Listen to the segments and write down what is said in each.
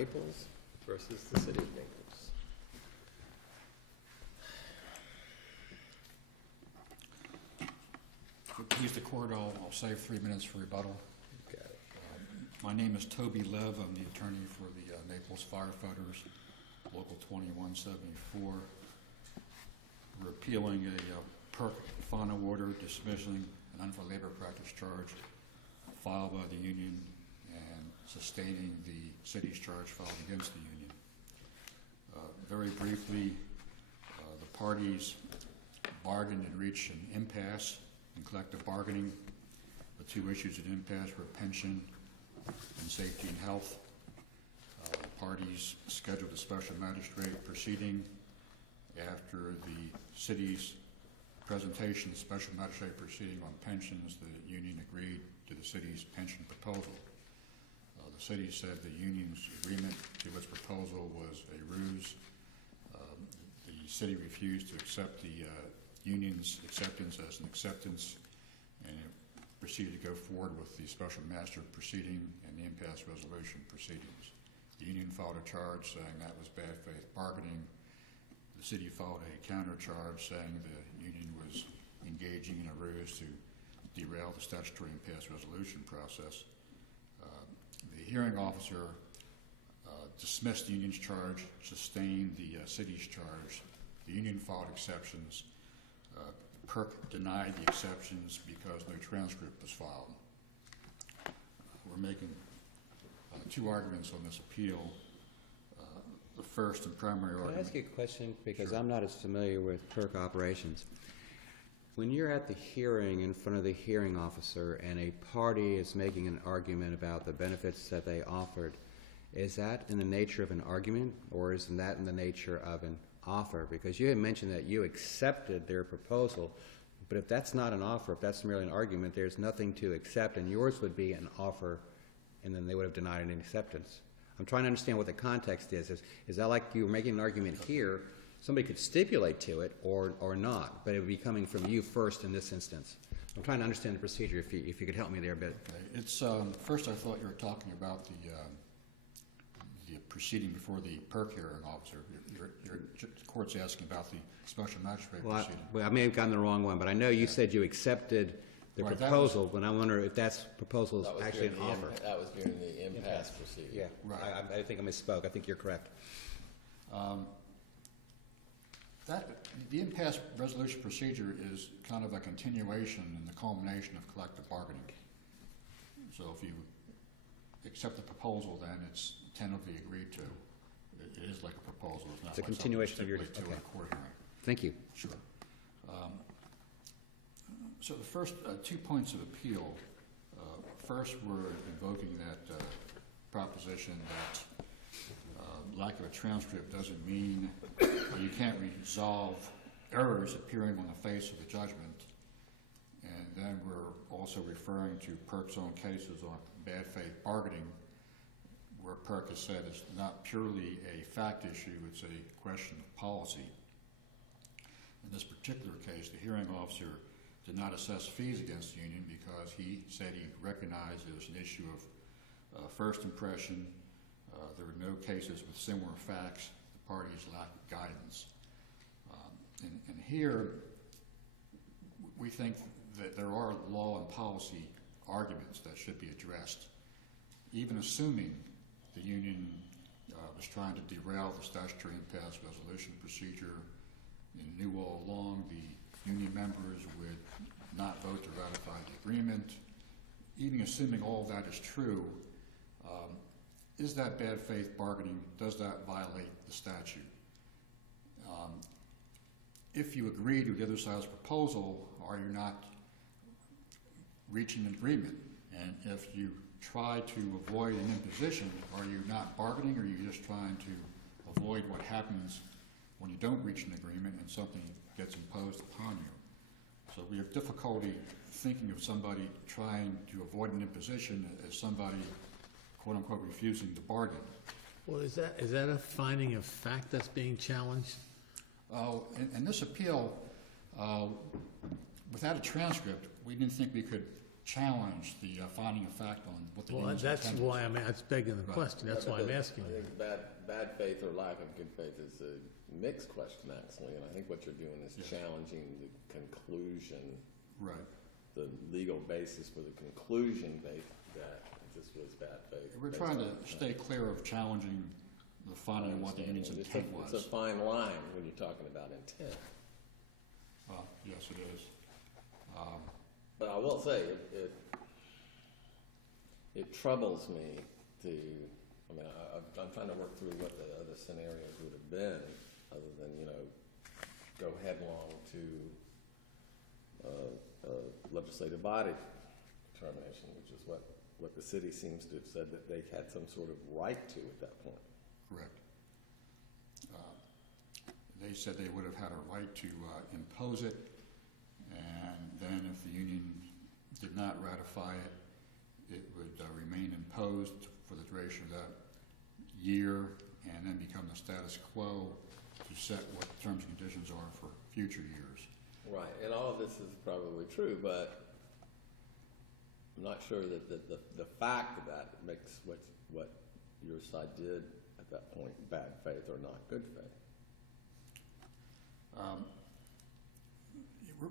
Naples versus the City of Naples. Please the court, I'll save 3 minutes for rebuttal. Got it. My name is Toby Lev. I'm the attorney for the Naples Firefighters, Local 2174. We're appealing a PERC final order dismissing an unfair labor practice charge filed by the union and sustaining the city's charge filed against the union. Very briefly, the parties bargained and reached an impasse in collective bargaining. The two issues at impasse were pension and safety and health. The parties scheduled a special magistrate proceeding. After the city's presentation, the special magistrate proceeding on pensions, the union agreed to the city's pension proposal. The city said the union's agreement to its proposal was a ruse. The city refused to accept the union's acceptance as an acceptance, and it proceeded to go forward with the special master proceeding and the impasse resolution proceedings. The union filed a charge saying that was bad faith bargaining. The city filed a counter charge saying the union was engaging in a ruse to derail the statutory impasse resolution process. The hearing officer dismissed the union's charge, sustained the city's charge. The union filed exceptions. PERC denied the exceptions because no transcript was filed. We're making two arguments on this appeal. The first and primary argument. Can I ask you a question? Because Sure. I'm not as familiar with PERC operations. When you're at the hearing in front of the hearing officer and a party is making an argument about the benefits that they offered, is that in the nature of an argument, or is that in the nature of an offer? Because you had mentioned that you accepted their proposal, but if that's not an offer, if that's merely an argument, there's nothing to accept, and yours would be an offer, and then they would have denied an acceptance. I'm trying to understand what the context is. Is that like you were making an argument here? Somebody could stipulate to it or not, but it would be coming from you first in this instance. I'm trying to understand the procedure, if you could help me there a bit. Okay. It's first I thought you were talking about the proceeding before the PERC hearing officer. Your court's asking about the special magistrate proceeding. Well, I may have gotten the wrong one, but I know you said you accepted the Right, proposal, but I wonder if that's proposal is actually an offer. That was during the impasse proceeding. Yeah, Right. I think I misspoke. I think you're correct. The impasse resolution procedure is kind of a continuation and the culmination of collective bargaining. So if you accept the proposal, then it's tentatively agreed to. It is like a proposal. It's not It's a like continuation of your. something stipulated to Okay. a court hearing. Thank you. Sure. So the first 2 points of appeal. First, we're invoking that proposition that lack of a transcript doesn't mean you can't resolve errors appearing on the face of the judgment. And then we're also referring to PERC's own cases on bad faith bargaining, where PERC has said it's not purely a fact issue, it's a question of policy. In this particular case, the hearing officer did not assess fees against the union because he said he recognized it was an issue of first impression. There were no cases with similar facts. The parties lacked guidance. And here, we think that there are law and policy arguments that should be addressed, even assuming the union was trying to derail the statutory impasse resolution procedure and knew all along the union members would not vote to ratify the agreement. Even assuming all that is true, is that bad faith bargaining? Does that violate the statute? If you agree to the other side's proposal, are you not reaching an agreement? And if you try to avoid an imposition, are you not bargaining, or are you just trying to avoid what happens when you don't reach an agreement and something gets imposed upon you? So we have difficulty thinking of somebody trying to avoid an imposition as somebody, quote unquote, refusing to bargain. Well, is that a finding of fact that's being challenged? In this appeal, without a transcript, we didn't think we could challenge the finding of fact on what the Well, union's that's intent is. why that's begging the Right. question, that's why I'm asking. I think bad faith or lack of good faith is a mixed question, actually, and I think what you're doing is Yes. challenging the conclusion, Right. the legal basis for the conclusion that this was bad faith. We're based trying to on- stay clear of challenging the finding of what the union's It's intent was. It's a fine line when you're talking about intent. Well, yes, it is. But I will say, it troubles me I mean, I'm trying to work through what the other scenarios would have been, other than, go headlong to legislative body determination, which is what the city seems to have said that they had some sort of right to at that point. Correct. They said they would have had a right to impose it, and then if the union did not ratify it, it would remain imposed for the duration of that year, and then become the status quo to set what the terms and conditions are for future years. Right, and all of this is probably true, but I'm not sure that the fact of that makes what your side did at that point bad faith or not good faith.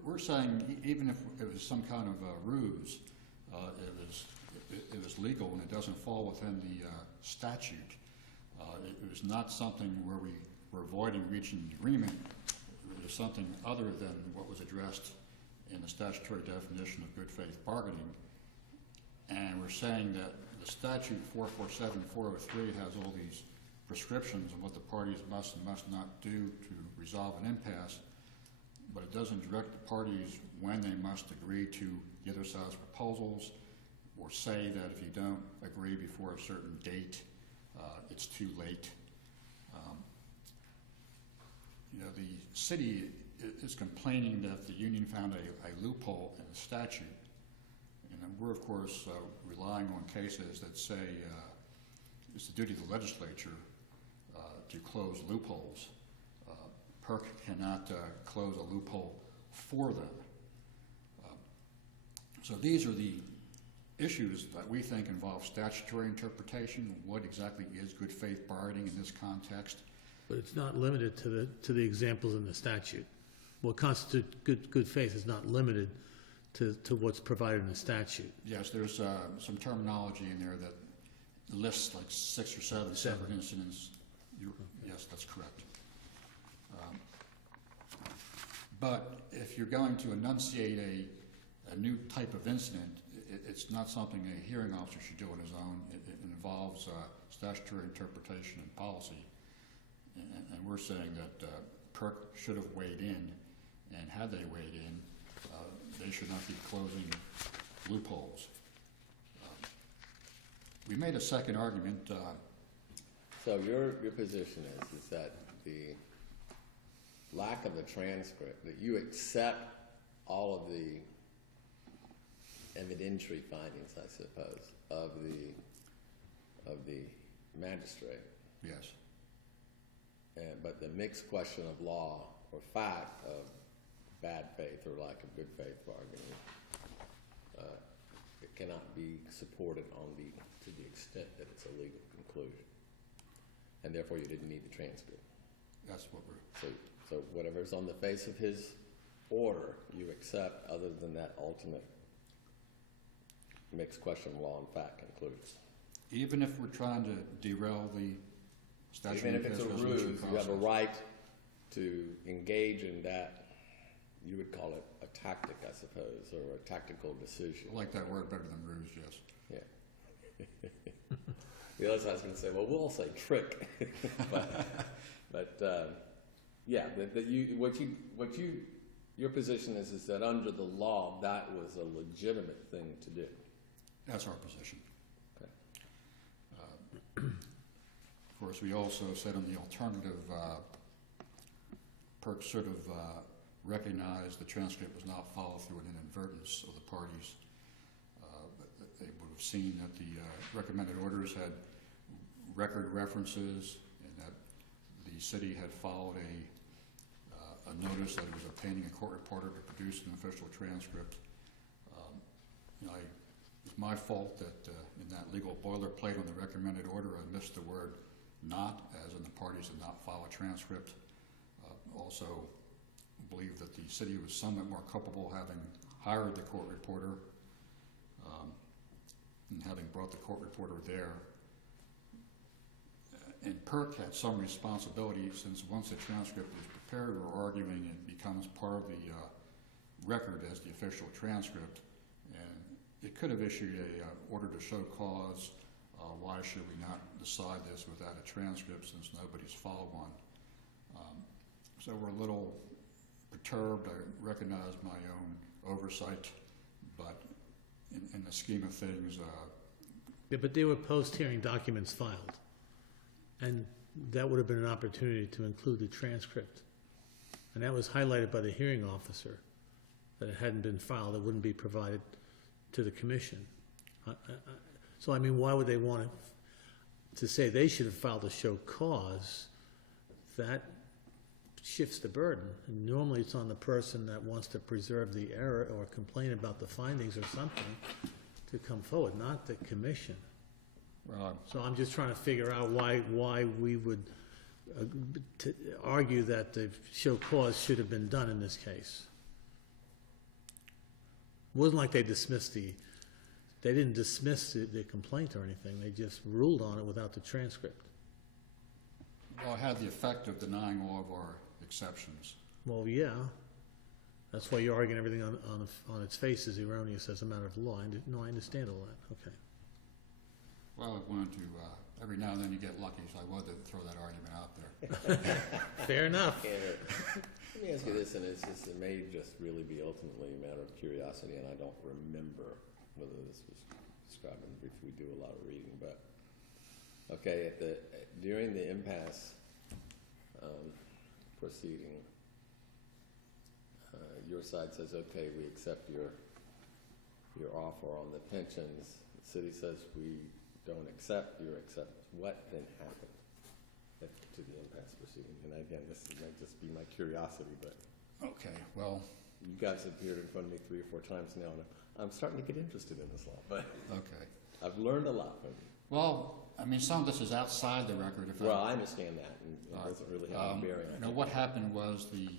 We're saying even if it was some kind of ruse, it was legal and it doesn't fall within the statute. It was not something where we were avoiding reaching an agreement. It was something other than what was addressed in the statutory definition of good faith bargaining. And we're saying that the statute 447-403 has all these prescriptions of what the parties must and must not do to resolve an impasse, but it doesn't direct the parties when they must agree to the other side's proposals, or say that if you don't agree before a certain date, it's too late. The city is complaining that the union found a loophole in the statute, and we're of course relying on cases that say it's the duty of the legislature to close loopholes. PERC cannot close a loophole for them. So these are the issues that we think involve statutory interpretation. What exactly is good faith bargaining in this context? But it's not limited to the examples in the statute. What constitutes good faith is not limited to what's provided in the statute. Yes, there's some terminology in there that lists like 6 or 7 separate incidents. Yes, that's correct. But if you're going to enunciate a new type of incident, it's not something a hearing officer should do on his own. It involves statutory interpretation and policy. And we're saying that PERC should have weighed in, and had they weighed in, they should not be closing loopholes. We made a second argument. So your position is that the lack of the transcript, that you accept all of the evidentiary findings, I suppose, of the magistrate, Yes. but the mixed question of law or fact of bad faith or lack of good faith bargaining, it cannot be supported to the extent that it's a legal conclusion, and therefore you didn't need the transcript. That's what we're... So whatever's on the face of his order, you accept, other than that ultimate mixed question of law and fact conclusions. Even if we're trying to derail the statute Even of if it's a resolution ruse, process. you have a right to engage in that. You would call it a tactic, I suppose, or a tactical decision. I like that word better than ruse, yes. Yeah. The other side's going to say, well, we'll say trick. but yeah, your position is that under the law, that was a legitimate thing to do. That's our position. Okay. Of course, we also said on the alternative, PERC should have recognized the transcript was not followed through an inadvertence of the parties. They would have seen that the recommended orders had record references, and that the city had followed a notice that it was obtaining a court reporter to produce an official transcript. it's my fault that in that legal boilerplate on the recommended order, I missed the word "not," as in the parties did not file a transcript. Also believe that the city was somewhat more culpable having hired the court reporter and having brought the court reporter there. And PERC had some responsibility, since once the transcript is prepared or arguing, it becomes part of the record as the official transcript. And it could have issued a order to show cause. Why should we not decide this without a transcript, since nobody's filed one? So we're a little perturbed. I recognize my own oversight, but in the scheme of things, Yeah, but they were post-hearing documents filed, and that would have been an opportunity to include the transcript. And that was highlighted by the hearing officer, that it hadn't been filed, it wouldn't be provided to the commission. So, I mean, why would they want to say they should have filed a show cause? That shifts the burden. And normally it's on the person that wants to preserve the error or complain about the findings or something to come forward, not the commission. So I'm just trying to figure out why we would argue that the show cause should have been done in this case. It wasn't like they didn't dismiss the complaint or anything. They just ruled on it without the transcript. well, it had the effect of denying all of our exceptions. Well, yeah. That's why you're arguing everything on its face is erroneous as a matter of law. No, I understand all that. Okay. Well, I wanted to, every now and then you get lucky, so I wanted to throw that argument out there. Fair enough. Let me ask you this, and it may just really be ultimately a matter of curiosity, and I don't remember whether this was described in the brief. We do a lot of reading, but okay, during the impasse proceeding, your side says, okay, we accept your offer on the pensions. The city says we don't accept your acceptance. What then happened to the impasse proceeding? And again, this might just be my curiosity, but Okay, well, you guys have appeared in front of me 3 or 4 times now, and I'm starting to get interested in this law. But okay. I've learned a lot from you. Well, I mean, some of this is outside the record. Well, I understand that, and it doesn't really have a bearing. You know, what happened was the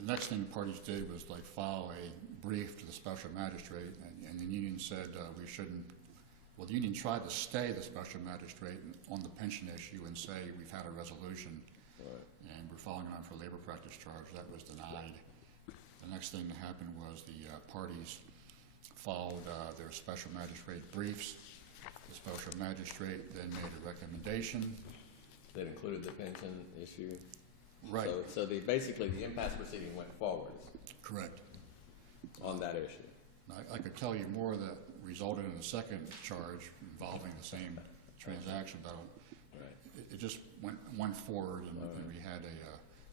next thing the parties did was like file a brief to the special magistrate, and the union said we shouldn't. Well, the union tried to stay the special magistrate on the pension issue and say we've had a resolution, Right. and we're following on for a labor practice charge. That was denied. The next thing that happened was the parties followed their special magistrate briefs. The special magistrate then made a recommendation. That included the pension issue. Right. So basically the impasse proceeding went forward Correct. on that issue. I could tell you more that resulted in a second charge involving the same transaction, but Right. it just went forward, and we had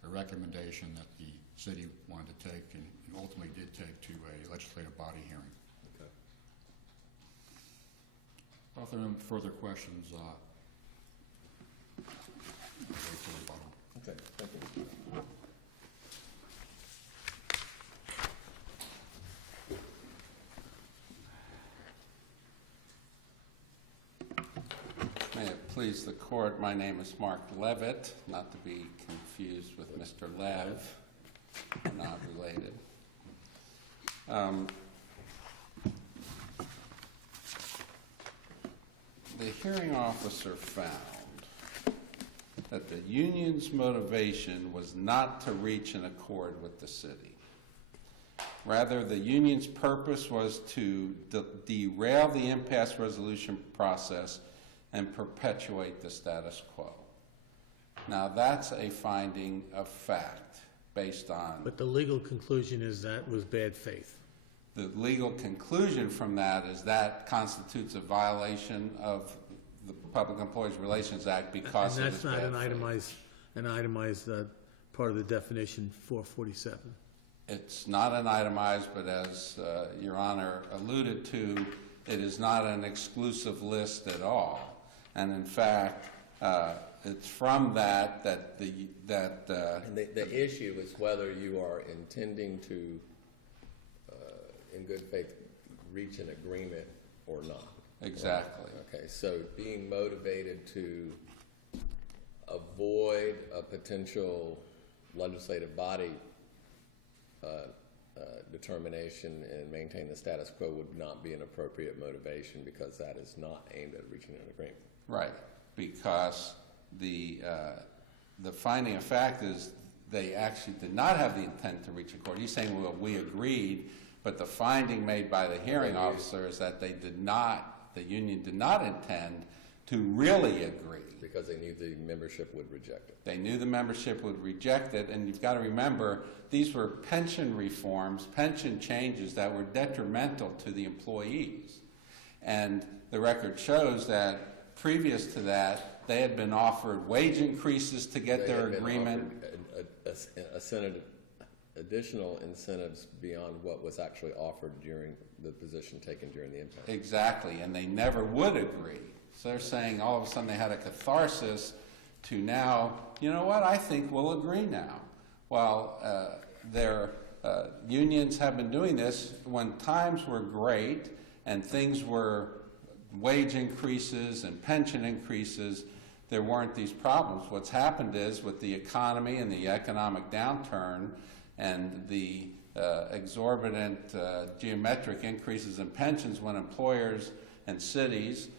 a recommendation that the city wanted to take, and ultimately did take to a legislative body hearing. Okay. If there are no further questions, I'll wait till the bottom. Okay. Thank you. May it please the court, my name is Mark Levitt, not to be confused with Mr. Lev, not related. The hearing officer found that the union's motivation was not to reach an accord with the city. Rather, the union's purpose was to derail the impasse resolution process and perpetuate the status quo. Now, that's a finding of fact based on... But the legal conclusion is that was bad faith. The legal conclusion from that is that constitutes a violation of the Public Employees Relations Act because And it that's is not bad faith. an itemized part of the definition 447. It's not an itemized, but as Your Honor alluded to, it is not an exclusive list at all. And in fact, it's from that And the issue is whether you are intending to, in good faith, reach an agreement or not. Exactly. Okay, so being motivated to avoid a potential legislative body determination and maintain the status quo would not be an appropriate motivation, because that is not aimed at reaching an agreement. Right, because the finding of fact is they actually did not have the intent to reach a court. He's saying, well, we agreed, but the finding made by the hearing officer is that they did not, the union did not intend to really agree. Because they knew the membership would reject it. They knew the membership would reject it, and you've got to remember, these were pension reforms, pension changes that were detrimental to the employees. And the record shows that previous to that, they had been offered wage increases to get their agreement. Additional incentives beyond what was actually offered during the position taken during the impasse. Exactly, and they never would agree. So they're saying all of a sudden they had a catharsis to now, you know what, I think we'll agree now. Well, their unions have been doing this when times were great and things were wage increases and pension increases. There weren't these problems. What's happened is, with the economy and the economic downturn and the exorbitant geometric increases in pensions, when employers and cities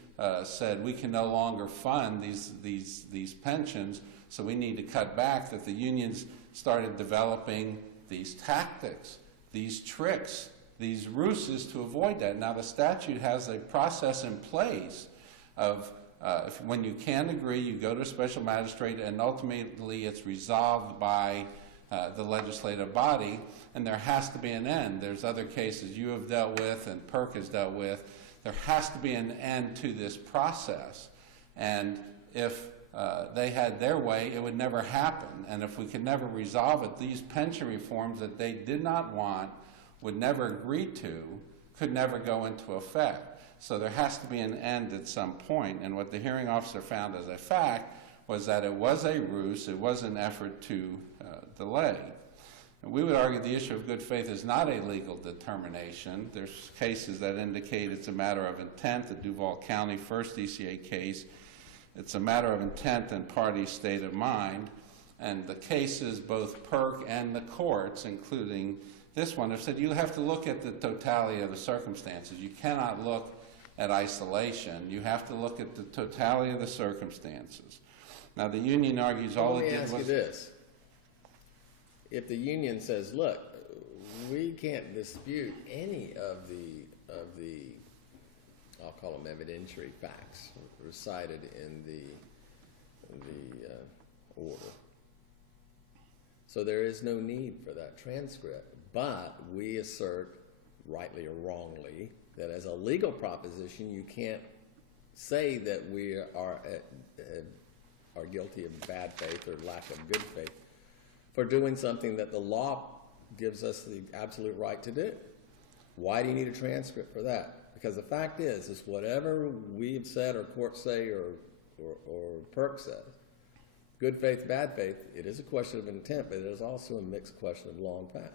said we can no longer fund these pensions, so we need to cut back, that the unions started developing these tactics, these tricks, these ruses to avoid that. Now the statute has a process in place of when you can't agree, you go to a special magistrate, and ultimately it's resolved by the legislative body, and there has to be an end. There's other cases you have dealt with and PERC has dealt with. There has to be an end to this process. And if they had their way, it would never happen. And if we could never resolve it, these pension reforms that they did not want, would never agree to, could never go into effect. So there has to be an end at some point. And what the hearing officer found as a fact was that it was a ruse, it was an effort to delay. And we would argue the issue of good faith is not a legal determination. There's cases that indicate it's a matter of intent. The Duval County first DCA case, it's a matter of intent and party state of mind. And the cases, both PERC and the courts, including this one, have said you have to look at the totality of the circumstances. You cannot look at isolation. You have to look at the totality of the circumstances. Now, the union argues all it did was... Let me ask you this. If the union says, look, we can't dispute any of the I'll call them evidentiary facts recited in the order. So there is no need for that transcript. But we assert, rightly or wrongly, that as a legal proposition, you can't say that we are guilty of bad faith or lack of good faith for doing something that the law gives us the absolute right to do. Why do you need a transcript for that? Because the fact is whatever we've said or courts say or PERC says, good faith, bad faith, it is a question of intent, but it is also a mixed question of law and fact.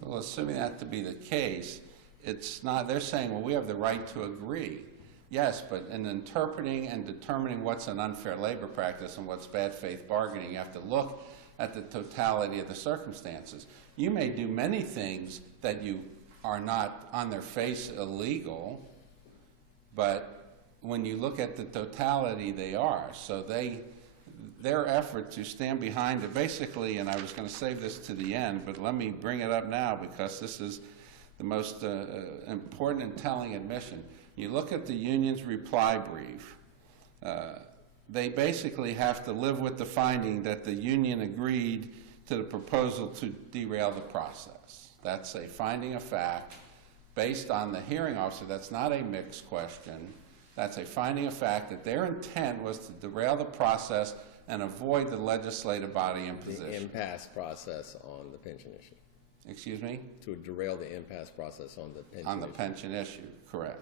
Well, assuming that to be the case, it's not, they're saying, well, we have the right to agree. Yes, but in interpreting and determining what's an unfair labor practice and what's bad faith bargaining, you have to look at the totality of the circumstances. You may do many things that you are not on their face illegal, but when you look at the totality, they are. So their effort to stand behind it, basically, and I was going to save this to the end, but let me bring it up now because this is the most important and telling admission. You look at the union's reply brief. They basically have to live with the finding that the union agreed to the proposal to derail the process. That's a finding of fact based on the hearing officer. That's not a mixed question. That's a finding of fact that their intent was to derail the process and avoid the legislative body imposition. The impasse process on the pension issue. Excuse me? To derail the impasse process on the pension issue. On the pension issue, correct.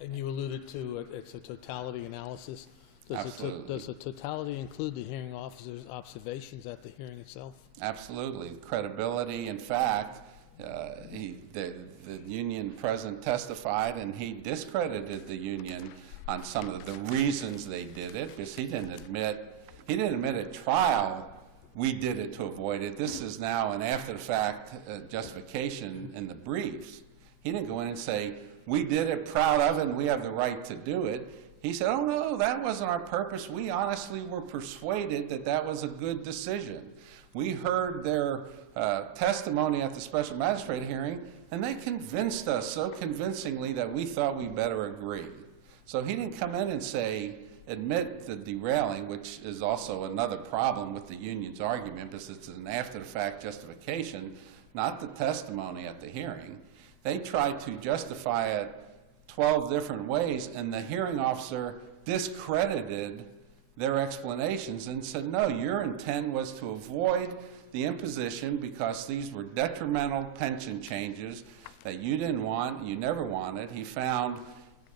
And you alluded to it's a totality analysis. Absolutely. Does the totality include the hearing officer's observations at the hearing itself? Absolutely. Credibility, in fact, The union president testified, and he discredited the union on some of the reasons they did it, because he didn't admit at trial we did it to avoid it. This is now an after-the-fact justification in the briefs. He didn't go in and say, we did it, proud of it, and we have the right to do it. He said, oh no, that wasn't our purpose. We honestly were persuaded that that was a good decision. We heard their testimony at the special magistrate hearing, and they convinced us so convincingly that we thought we better agree. So he didn't come in and say, admit the derailing, which is also another problem with the union's argument, because it's an after-the-fact justification, not the testimony at the hearing. They tried to justify it 12 different ways, and the hearing officer discredited their explanations and said, no, your intent was to avoid the imposition because these were detrimental pension changes that you didn't want, you never wanted. He found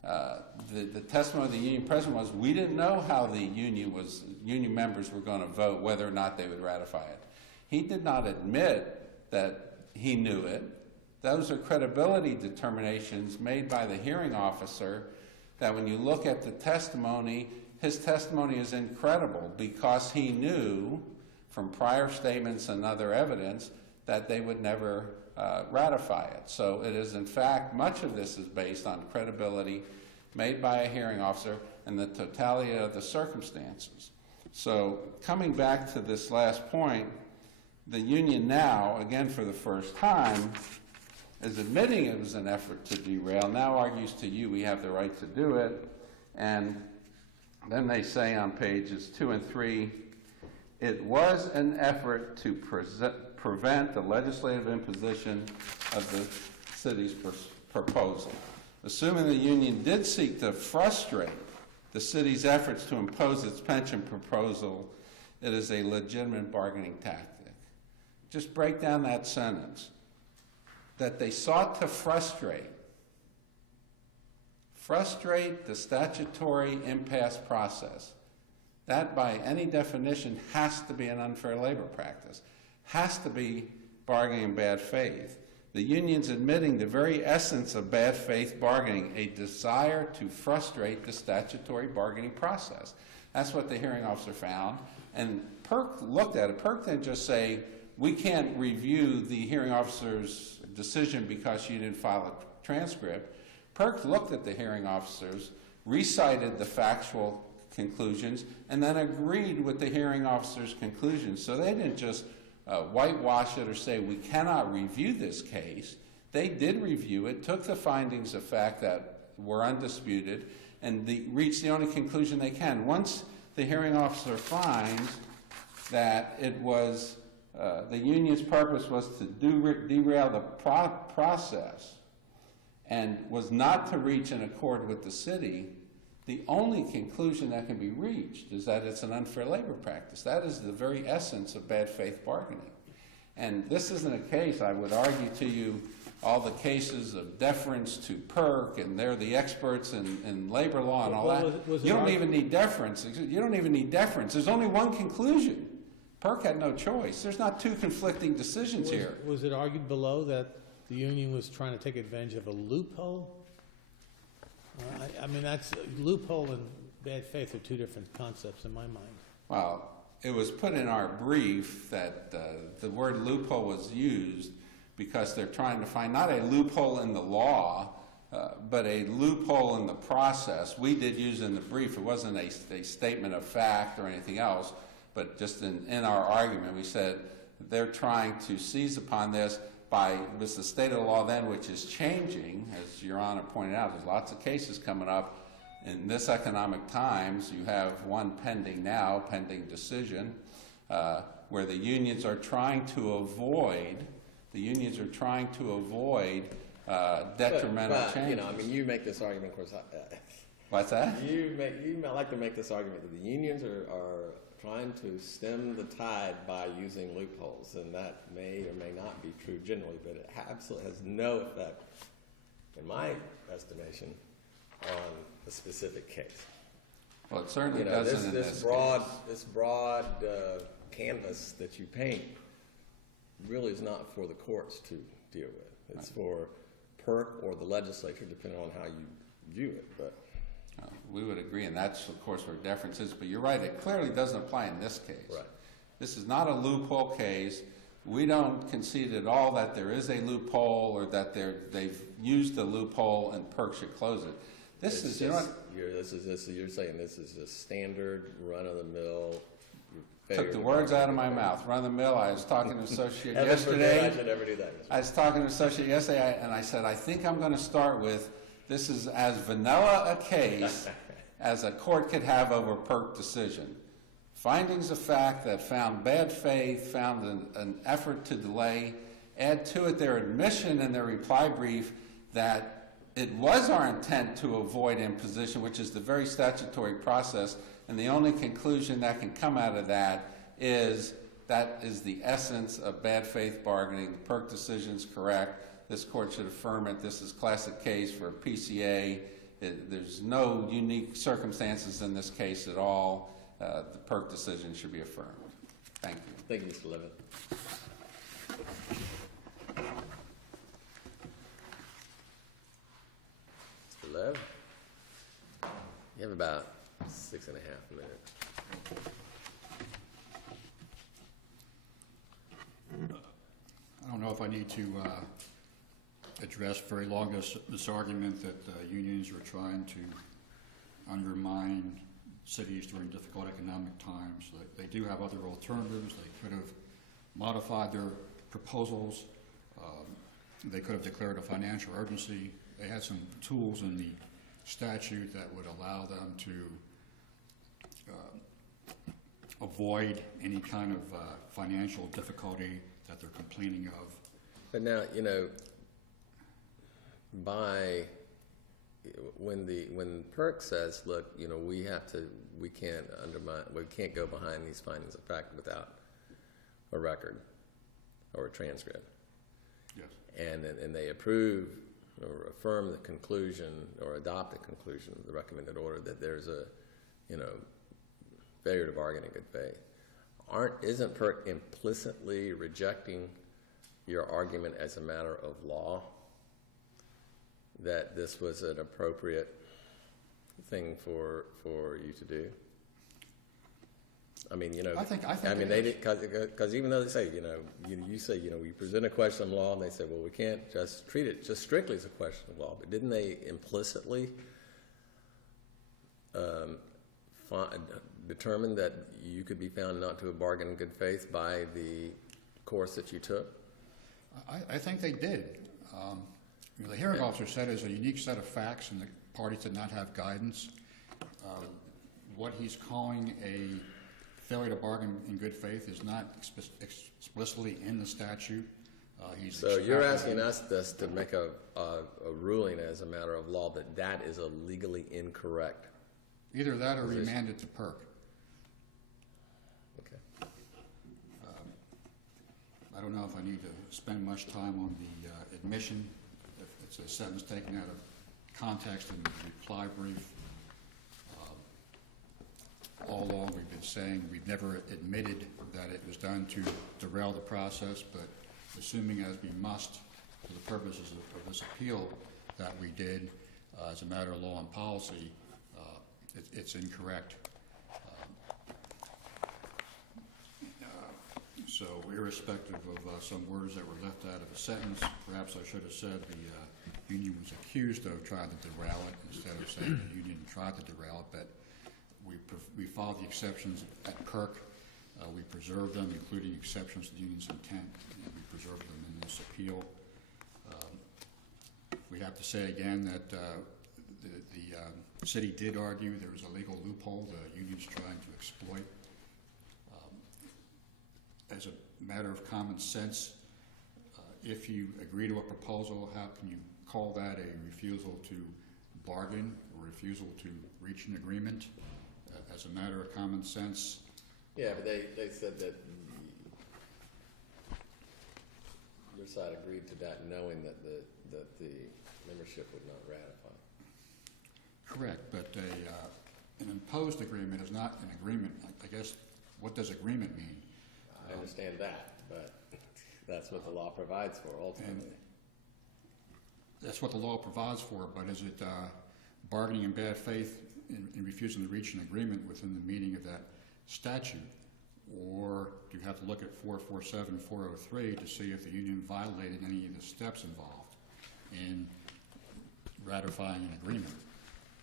the testimony of the union president was, we didn't know how the union members were going to vote, whether or not they would ratify it. He did not admit that he knew it. Those are credibility determinations made by the hearing officer that when you look at the testimony, his testimony is incredible because he knew from prior statements and other evidence that they would never ratify it. So it is, in fact, much of this is based on credibility made by a hearing officer and the totality of the circumstances. So coming back to this last point, the union now, again for the first time, is admitting it was an effort to derail, now argues to you we have the right to do it, and then they say on pages 2 and 3, it was an effort to prevent the legislative imposition of the city's proposal. Assuming the union did seek to frustrate the city's efforts to impose its pension proposal, it is a legitimate bargaining tactic. Just break down that sentence. That they sought to frustrate the statutory impasse process. That, by any definition, has to be an unfair labor practice, has to be bargaining in bad faith. The union's admitting the very essence of bad faith bargaining, a desire to frustrate the statutory bargaining process. That's what the hearing officer found, and PERC looked at it. PERC didn't just say, we can't review the hearing officer's decision because you didn't file a transcript. PERC looked at the hearing officers, recited the factual conclusions, and then agreed with the hearing officer's conclusions. So they didn't just whitewash it or say we cannot review this case. They did review it, took the findings of fact that were undisputed, and reached the only conclusion they can. Once the hearing officer finds that it was the union's purpose was to derail the process and was not to reach an accord with the city, the only conclusion that can be reached is that it's an unfair labor practice. That is the very essence of bad faith bargaining. And this isn't a case, I would argue to you, all the cases of deference to PERC, and they're the experts in labor law and all that. You don't even need deference. You don't even need deference. There's only one conclusion. PERC had no choice. There's not two conflicting decisions here. Was it argued below that the union was trying to take advantage of a loophole? I mean, loophole and bad faith are two different concepts in my mind. Well, it was put in our brief that the word loophole was used because they're trying to find not a loophole in the law, but a loophole in the process. We did use in the brief, it wasn't a statement of fact or anything else, but just in our argument, we said they're trying to seize upon this by, with the state of the law then, which is changing, as Your Honor pointed out. There's lots of cases coming up. In this economic times, you have one pending now, pending decision, where the unions are trying to avoid, detrimental changes. You know, I mean, you make this argument, of course. What's that? You like to make this argument that the unions are trying to stem the tide by using loopholes, and that may or may not be true generally, but it absolutely has no effect, in my estimation, on the specific case. Well, it certainly doesn't in this case. This broad canvas that you paint really is not for the courts to deal with. It's for PERC or the legislature, depending on how you view it, but. We would agree, and that's, of course, where deference is, but you're right, it clearly doesn't apply in this case. Right. This is not a loophole case. We don't concede at all that there is a loophole or that they've used a loophole and PERC should close it. This is, you know what? You're saying this is just standard, run-of-the-mill. Took the words out of my mouth. Run the mill. I was talking to an associate I yesterday. should never do that. I was talking to an associate yesterday, and I said, I think I'm going to start with, this is as vanilla a case as a court could have over PERC decision. Findings of fact that found bad faith, found an effort to delay, add to it their admission in their reply brief that it was our intent to avoid imposition, which is the very statutory process, and the only conclusion that can come out of that is the essence of bad faith bargaining. The PERC decision is correct. This court should affirm it. This is a classic case for a PCA. There's no unique circumstances in this case at all. The PERC decision should be affirmed. Thank you. Thank you, Mr. Levitt. Mr. Lev, you have about 6.5 minutes. I don't know if I need to address very long this argument that unions are trying to undermine cities during difficult economic times. They do have other alternatives. They could have modified their proposals. They could have declared a financial urgency. They had some tools in the statute that would allow them to avoid any kind of financial difficulty that they're complaining of. But now, when PERC says, look, we can't go behind these findings of fact without a record or a transcript. Yes. And they approve or affirm the conclusion or adopt the conclusion of the recommended order that there's a, failure to bargain in good faith. Isn't PERC implicitly rejecting your argument as a matter of law that this was an appropriate thing for you to do? I mean, I think they did, because even though they say, you say, we present a question of law, and they say, well, we can't just treat it just strictly as a question of law, but didn't they implicitly determine that you could be found not to have bargained in good faith by the course that you took? I think they did. The hearing officer said it was a unique set of facts and the parties did not have guidance. What he's calling a failure to bargain in good faith is not explicitly in the statute. So you're asking us to make a ruling as a matter of law that is legally incorrect? Either that or remand it to PERC. Okay. I don't know if I need to spend much time on the admission. If it's a sentence taken out of context in the reply brief. All along we've been saying we've never admitted that it was done to derail the process, but assuming as we must for the purposes of this appeal that we did as a matter of law and policy, it's incorrect. So irrespective of some words that were left out of the sentence, perhaps I should have said the union was accused of trying to derail it instead of saying the union tried to derail it, but we followed the exceptions at PERC. We preserved them, including exceptions to the union's intent, and we preserved them in this appeal. We have to say again that the city did argue there was a legal loophole the union's trying to exploit. As a matter of common sense, if you agree to a proposal, how can you call that a refusal to bargain or refusal to reach an agreement? As a matter of common sense. Yeah, but they said that your side agreed to that knowing that the membership would not ratify. Correct, but an imposed agreement is not an agreement. I guess, what does agreement mean? I understand that, but That's what the law provides for ultimately. That's what the law provides for, but is it bargaining in bad faith in refusing to reach an agreement within the meaning of that statute? Or do you have to look at 447, 403 to see if the union violated any of the steps involved in ratifying an agreement?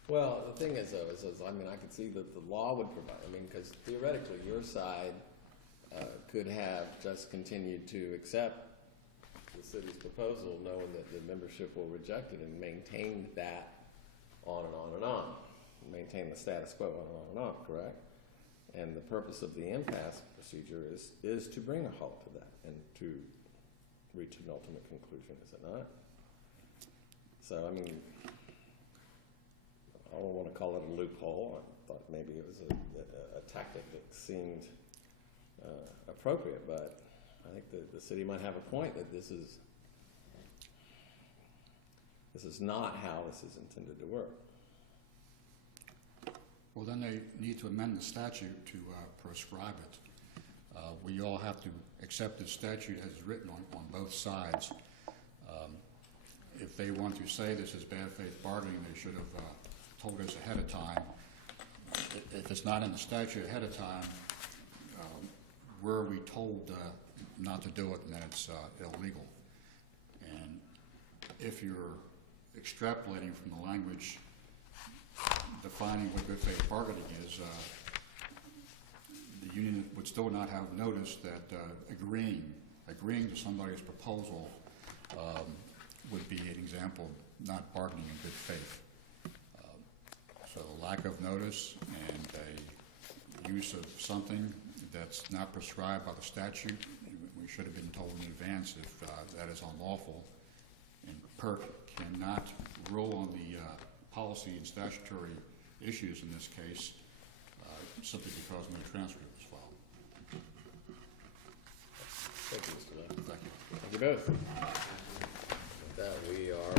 Well, the thing is, though, I mean, I could see that the law would provide, I mean, because theoretically, your side could have just continued to accept the city's proposal, knowing that the membership will reject it, and maintain that on and on and on, maintain the status quo on and on, correct? And the purpose of the impasse procedure is to bring a halt to that and to reach an ultimate conclusion, is it not? So, I mean, I don't want to call it a loophole. I thought maybe it was a tactic that seemed appropriate, but I think the city might have a point that this is not how this is intended to work. Well, then they need to amend the statute to prescribe it. We all have to accept the statute as written on both sides. If they want to say this is bad faith bargaining, they should have told us ahead of time. If it's not in the statute ahead of time, were we told not to do it, and then it's illegal. And if you're extrapolating from the language defining what good faith bargaining is, the union would still not have noticed that agreeing to somebody's proposal would be an example of not bargaining in good faith. So lack of notice and a use of something that's not prescribed by the statute, we should have been told in advance if that is unlawful. And PERC cannot rule on the policy and statutory issues in this case simply because no transcript was filed. Thank you, Mr. Love. Thank you. Thank you both. With that, we are